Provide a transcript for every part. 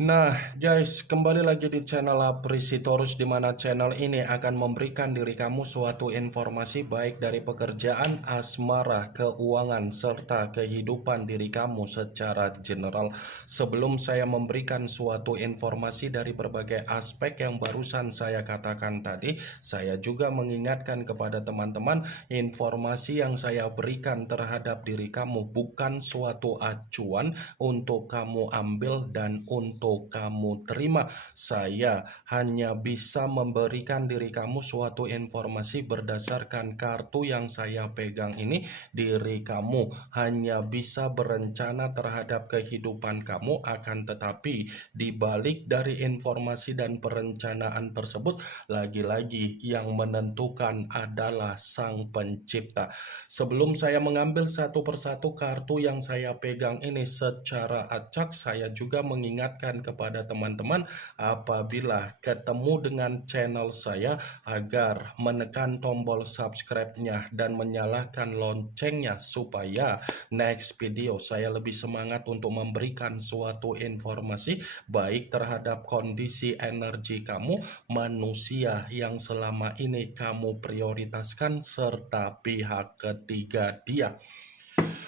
Nah, guys, kembali lagi di channel Aprisitorus, di mana channel ini akan memberikan diri kamu suatu informasi baik dari pekerjaan, asmara, keuangan, serta kehidupan diri kamu secara general. Sebelum saya memberikan suatu informasi dari berbagai aspek yang barusan saya katakan tadi, saya juga mengingatkan kepada teman-teman, informasi yang saya berikan terhadap diri kamu bukan suatu acuan untuk kamu ambil dan untuk kamu terima. Saya hanya bisa memberikan diri kamu suatu informasi berdasarkan kartu yang saya pegang ini. Diri kamu hanya bisa berencana terhadap kehidupan kamu, akan tetapi di balik dari informasi dan perencanaan tersebut, lagi-lagi yang menentukan adalah Sang Pencipta. Sebelum saya mengambil satu persatu kartu yang saya pegang ini secara acak, saya juga mengingatkan kepada teman-teman apabila ketemu dengan channel saya agar menekan tombol subscribe-nya dan menyalakan loncengnya supaya next video saya lebih semangat untuk memberikan suatu informasi baik terhadap kondisi energi kamu, manusia yang selama ini kamu prioritaskan, serta pihak ketiga dia.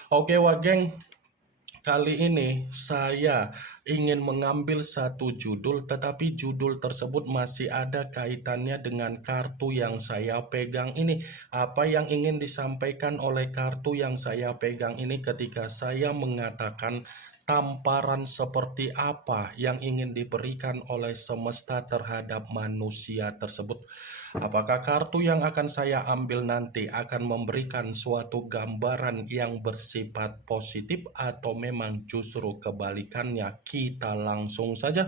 Oke, Wageng. Kali ini saya ingin mengambil satu judul, tetapi judul tersebut masih ada kaitannya dengan kartu yang saya pegang ini. Apa yang ingin disampaikan oleh kartu yang saya pegang ini ketika saya mengatakan tamparan seperti apa yang ingin diberikan oleh semesta terhadap manusia tersebut? Apakah kartu yang akan saya ambil nanti akan memberikan suatu gambaran yang bersifat positif atau memang justru kebalikannya? Kita langsung saja.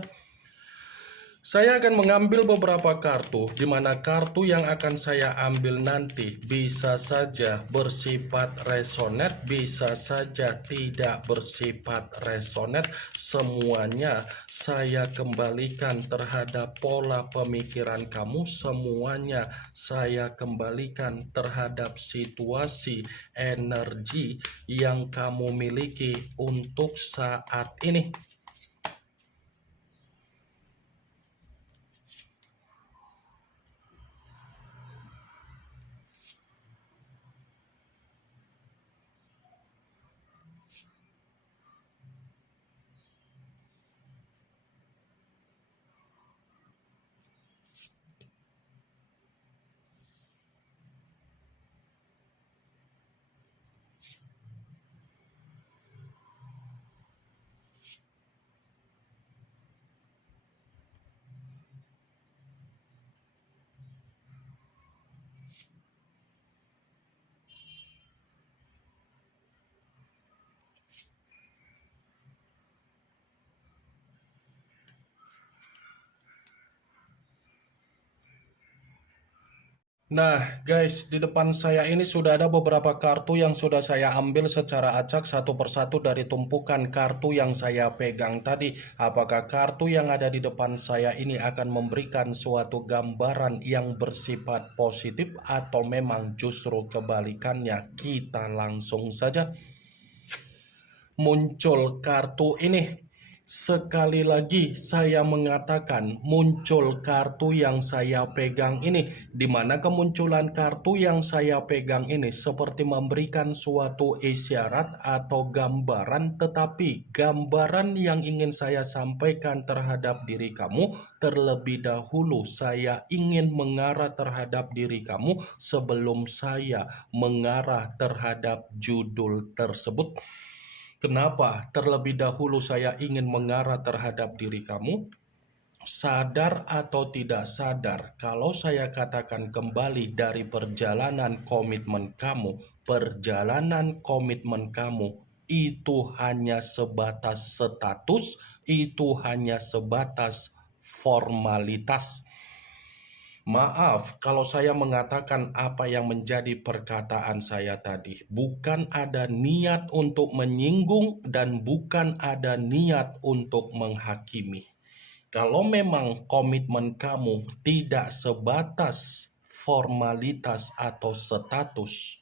Saya akan mengambil beberapa kartu, di mana kartu yang akan saya ambil nanti bisa saja bersifat resonet, bisa saja tidak bersifat resonet. Semuanya saya kembalikan terhadap pola pemikiran kamu, semuanya saya kembalikan terhadap situasi energi yang kamu miliki untuk saat ini. Nah, guys, di depan saya ini sudah ada beberapa kartu yang sudah saya ambil secara acak satu persatu dari tumpukan kartu yang saya pegang tadi. Apakah kartu yang ada di depan saya ini akan memberikan suatu gambaran yang bersifat positif atau memang justru kebalikannya? Kita langsung saja. Muncul kartu ini. Sekali lagi saya mengatakan muncul kartu yang saya pegang ini, di mana kemunculan kartu yang saya pegang ini seperti memberikan suatu isyarat atau gambaran, tetapi gambaran yang ingin saya sampaikan terhadap diri kamu terlebih dahulu saya ingin mengarah terhadap diri kamu sebelum saya mengarah terhadap judul tersebut. Kenapa terlebih dahulu saya ingin mengarah terhadap diri kamu? Sadar atau tidak sadar, kalau saya katakan kembali dari perjalanan komitmen kamu itu hanya sebatas status, itu hanya sebatas formalitas. Maaf kalau saya mengatakan apa yang menjadi perkataan saya tadi. Bukan ada niat untuk menyinggung dan bukan ada niat untuk menghakimi. Kalau memang komitmen kamu tidak sebatas formalitas atau status,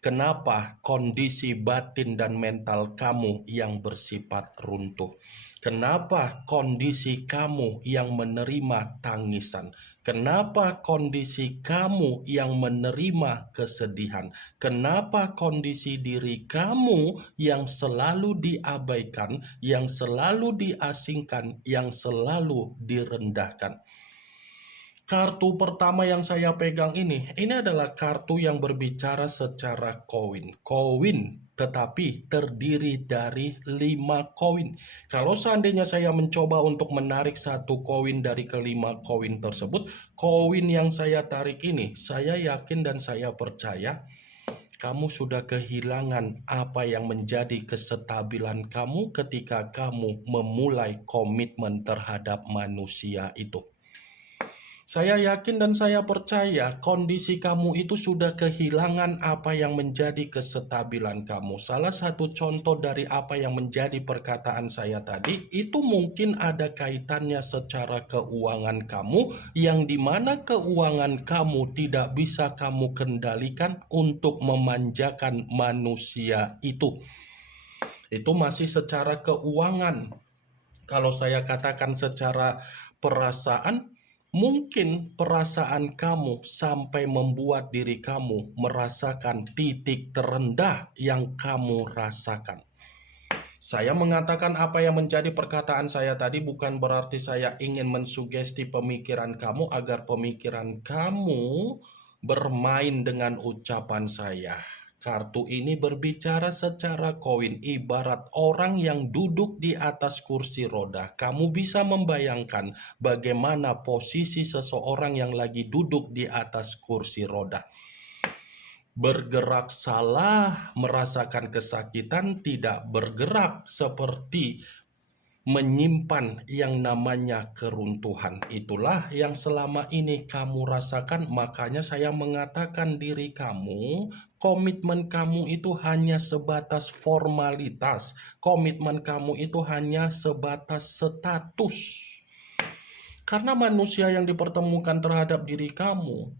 Kenapa kondisi batin dan mental kamu yang bersifat runtuh? Kenapa kondisi kamu yang menerima tangisan? Kenapa kondisi kamu yang menerima kesedihan? Kenapa kondisi diri kamu yang selalu diabaikan, yang selalu diasingkan, yang selalu direndahkan? Kartu pertama yang saya pegang ini adalah kartu yang berbicara secara koin. Koin, tetapi terdiri dari 5 koin. Kalau seandainya saya mencoba untuk menarik satu koin dari kelima koin tersebut, koin yang saya tarik ini, saya yakin dan saya percaya kamu sudah kehilangan apa yang menjadi kestabilan kamu ketika kamu memulai komitmen terhadap manusia itu. Saya yakin dan saya percaya kondisi kamu itu sudah kehilangan apa yang menjadi kestabilan kamu. Salah satu contoh dari apa yang menjadi perkataan saya tadi, itu mungkin ada kaitannya secara keuangan kamu, yang dimana keuangan kamu tidak bisa kamu kendalikan untuk memanjakan manusia itu. Itu masih secara keuangan. Kalau saya katakan secara perasaan, mungkin perasaan kamu sampai membuat diri kamu merasakan titik terendah yang kamu rasakan. Saya mengatakan apa yang menjadi perkataan saya tadi bukan berarti saya ingin mensugesti pemikiran kamu agar pemikiran kamu bermain dengan ucapan saya. Kartu ini berbicara secara koin, ibarat orang yang duduk di atas kursi roda. Kamu bisa membayangkan bagaimana posisi seseorang yang lagi duduk di atas kursi roda. Bergerak salah, merasakan kesakitan, tidak bergerak seperti menyimpan yang namanya keruntuhan. Itulah yang selama ini kamu rasakan. Makanya saya mengatakan diri kamu, komitmen kamu itu hanya sebatas formalitas. Komitmen kamu itu hanya sebatas status. Karena manusia yang dipertemukan terhadap diri kamu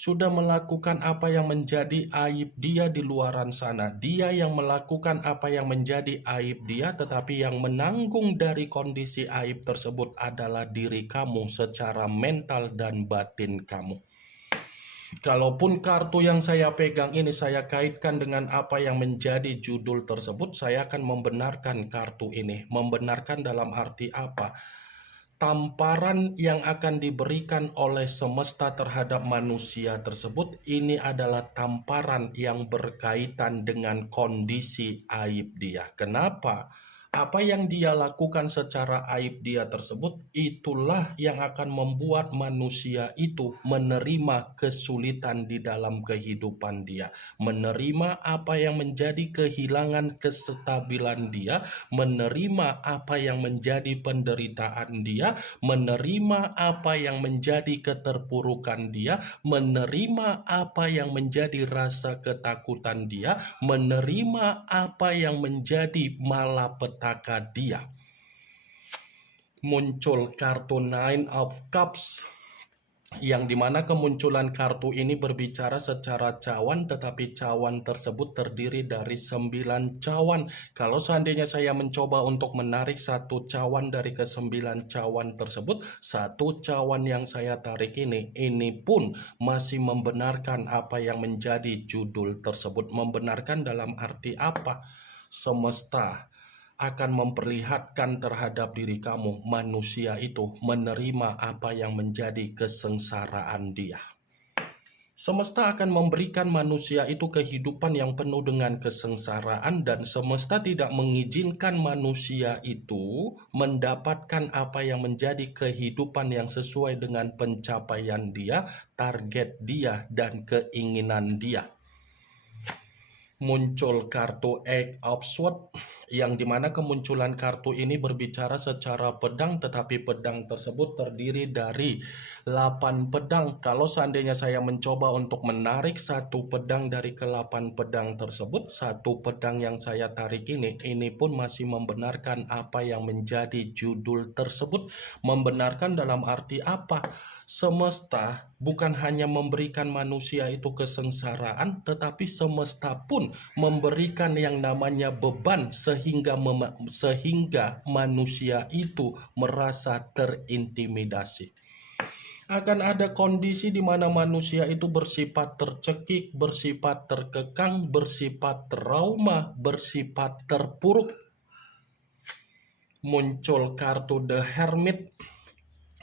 sudah melakukan apa yang menjadi aib dia di luaran sana. Dia yang melakukan apa yang menjadi aib dia, tetapi yang menanggung dari kondisi aib tersebut adalah diri kamu secara mental dan batin kamu. Kalaupun kartu yang saya pegang ini saya kaitkan dengan apa yang menjadi judul tersebut, saya akan membenarkan kartu ini. Membenarkan dalam arti apa? Tamparan yang akan diberikan oleh semesta terhadap manusia tersebut ini adalah tamparan yang berkaitan dengan kondisi aib dia. Kenapa? Apa yang dia lakukan secara aib dia tersebut, itulah yang akan membuat manusia itu menerima kesulitan di dalam kehidupan dia. Menerima apa yang menjadi kehilangan kestabilan dia, menerima apa yang menjadi penderitaan dia, menerima apa yang menjadi keterpurukan dia, menerima apa yang menjadi rasa ketakutan dia, menerima apa yang menjadi malapetaka dia. Muncul kartu Nine of Cups, yang dimana kemunculan kartu ini berbicara secara cawan, tetapi cawan tersebut terdiri dari 9 cawan. Kalau seandainya saya mencoba untuk menarik satu cawan dari ke-9 cawan tersebut, satu cawan yang saya tarik ini pun masih membenarkan apa yang menjadi judul tersebut. Membenarkan dalam arti apa? Semesta akan memperlihatkan terhadap diri kamu, manusia itu menerima apa yang menjadi kesengsaraan dia. Semesta akan memberikan manusia itu kehidupan yang penuh dengan kesengsaraan, dan semesta tidak mengizinkan manusia itu mendapatkan apa yang menjadi kehidupan yang sesuai dengan pencapaian dia, target dia, dan keinginan dia. Muncul kartu Eight of Swords. yang dimana kemunculan kartu ini berbicara secara pedang, tetapi pedang tersebut terdiri dari 8 pedang. Kalau seandainya saya mencoba untuk menarik satu pedang dari ke-8 pedang tersebut, satu pedang yang saya tarik ini pun masih membenarkan apa yang menjadi judul tersebut. Membenarkan dalam arti apa? Semesta bukan hanya memberikan manusia itu kesengsaraan, tetapi semesta pun memberikan yang namanya beban sehingga manusia itu merasa terintimidasi. Akan ada kondisi di mana manusia itu bersifat tercekik, bersifat terkekang, bersifat trauma, bersifat terpuruk. Muncul kartu The Hermit,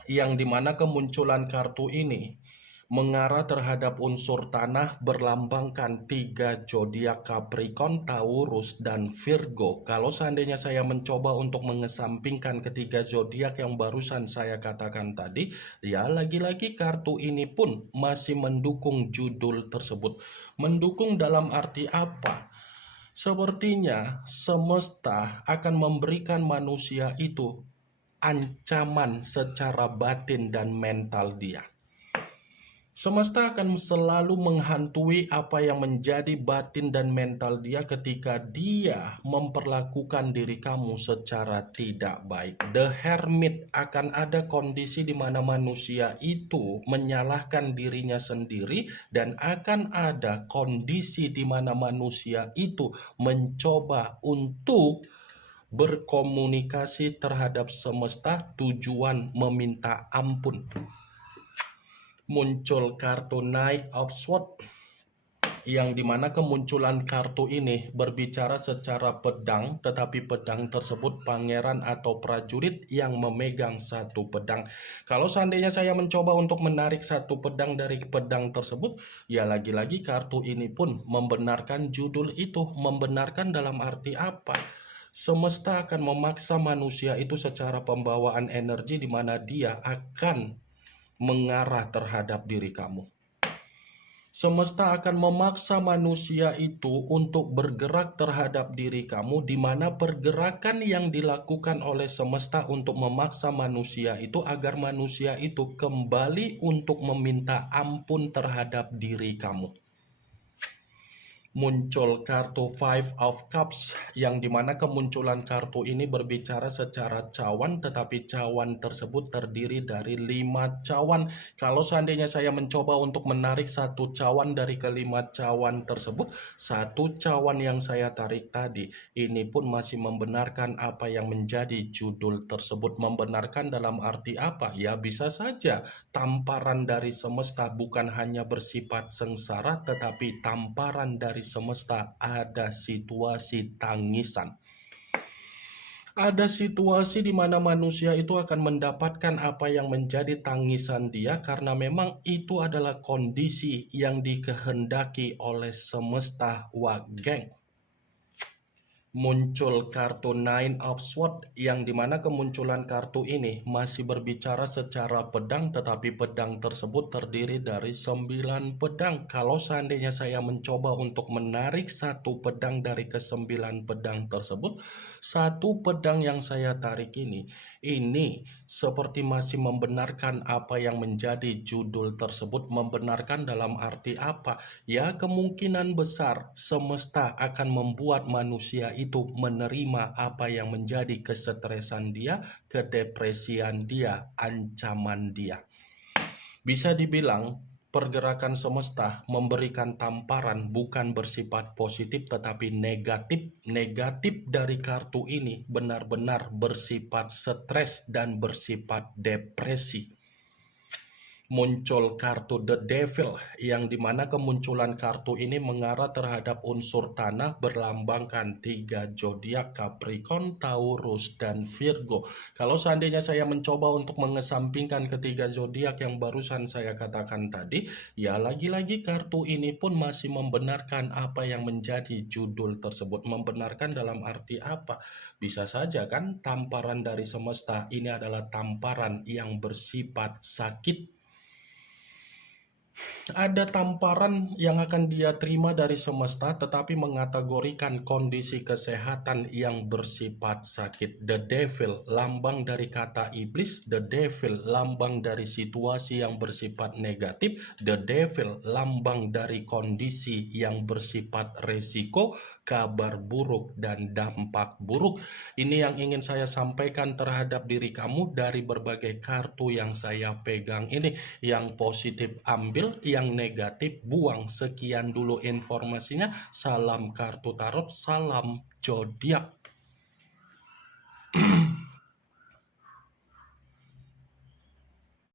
yang dimana kemunculan kartu ini mengarah terhadap unsur tanah, berlambangkan 3 zodiak Capricorn, Taurus, dan Virgo. Kalau seandainya saya mencoba untuk mengesampingkan ketiga zodiak yang barusan saya katakan tadi, ya lagi-lagi kartu ini pun masih mendukung judul tersebut. Mendukung dalam arti apa? Sepertinya semesta akan memberikan manusia itu ancaman secara batin dan mental dia. Semesta akan selalu menghantui apa yang menjadi batin dan mental dia ketika dia memperlakukan diri kamu secara tidak baik. The Hermit, akan ada kondisi di mana manusia itu menyalahkan dirinya sendiri, dan akan ada kondisi di mana manusia itu mencoba untuk berkomunikasi terhadap semesta, tujuan meminta ampun. Muncul kartu Knight of Swords, yang dimana kemunculan kartu ini berbicara secara pedang, tetapi pedang tersebut pangeran atau prajurit yang memegang satu pedang. Kalau seandainya saya mencoba untuk menarik satu pedang dari pedang tersebut, ya lagi-lagi kartu ini pun membenarkan judul itu. Membenarkan dalam arti apa? Semesta akan memaksa manusia itu secara pembawaan energi di mana dia akan mengarah terhadap diri kamu. Semesta akan memaksa manusia itu untuk bergerak terhadap diri kamu, di mana pergerakan yang dilakukan oleh semesta untuk memaksa manusia itu agar manusia itu kembali untuk meminta ampun terhadap diri kamu. Muncul kartu Five of Cups, yang dimana kemunculan kartu ini berbicara secara cawan, tetapi cawan tersebut terdiri dari 5 cawan. Kalau seandainya saya mencoba untuk menarik satu cawan dari kelima cawan tersebut, satu cawan yang saya tarik tadi ini pun masih membenarkan apa yang menjadi judul tersebut. Membenarkan dalam arti apa? Ya bisa saja tamparan dari semesta bukan hanya bersifat sengsara, tetapi tamparan dari semesta ada situasi tangisan. Ada situasi di mana manusia itu akan mendapatkan apa yang menjadi tangisan dia, karena memang itu adalah kondisi yang dikehendaki oleh semesta. Wah geng. Muncul kartu Nine of Swords, yang dimana kemunculan kartu ini masih berbicara secara pedang, tetapi pedang tersebut terdiri dari 9 pedang. Kalau seandainya saya mencoba untuk menarik satu pedang dari ke-9 pedang tersebut, satu pedang yang saya tarik ini seperti masih membenarkan apa yang menjadi judul tersebut. Membenarkan dalam arti apa? Ya kemungkinan besar semesta akan membuat manusia itu menerima apa yang menjadi kesetresan dia, kedepresian dia, ancaman dia. Bisa dibilang pergerakan semesta memberikan tamparan bukan bersifat positif tetapi negatif. Negatif dari kartu ini benar-benar bersifat stres dan bersifat depresi. Muncul kartu The Devil, yang dimana kemunculan kartu ini mengarah terhadap unsur tanah, berlambangkan 3 zodiak Capricorn, Taurus, dan Virgo. Kalau seandainya saya mencoba untuk mengesampingkan ketiga zodiak yang barusan saya katakan tadi, ya lagi-lagi kartu ini pun masih membenarkan apa yang menjadi judul tersebut. Membenarkan dalam arti apa? Bisa saja kan tamparan dari semesta ini adalah tamparan yang bersifat sakit. Ada tamparan yang akan dia terima dari semesta, tetapi mengategorikan kondisi kesehatan yang bersifat sakit. The devil, lambang dari kata iblis. The devil, lambang dari situasi yang bersifat negatif. The devil, lambang dari kondisi yang bersifat resiko, kabar buruk, dan dampak buruk. Ini yang ingin saya sampaikan terhadap diri kamu dari berbagai kartu yang saya pegang ini. Yang positif ambil, yang negatif buang. Sekian dulu informasinya. Salam kartu tarot, salam zodiak.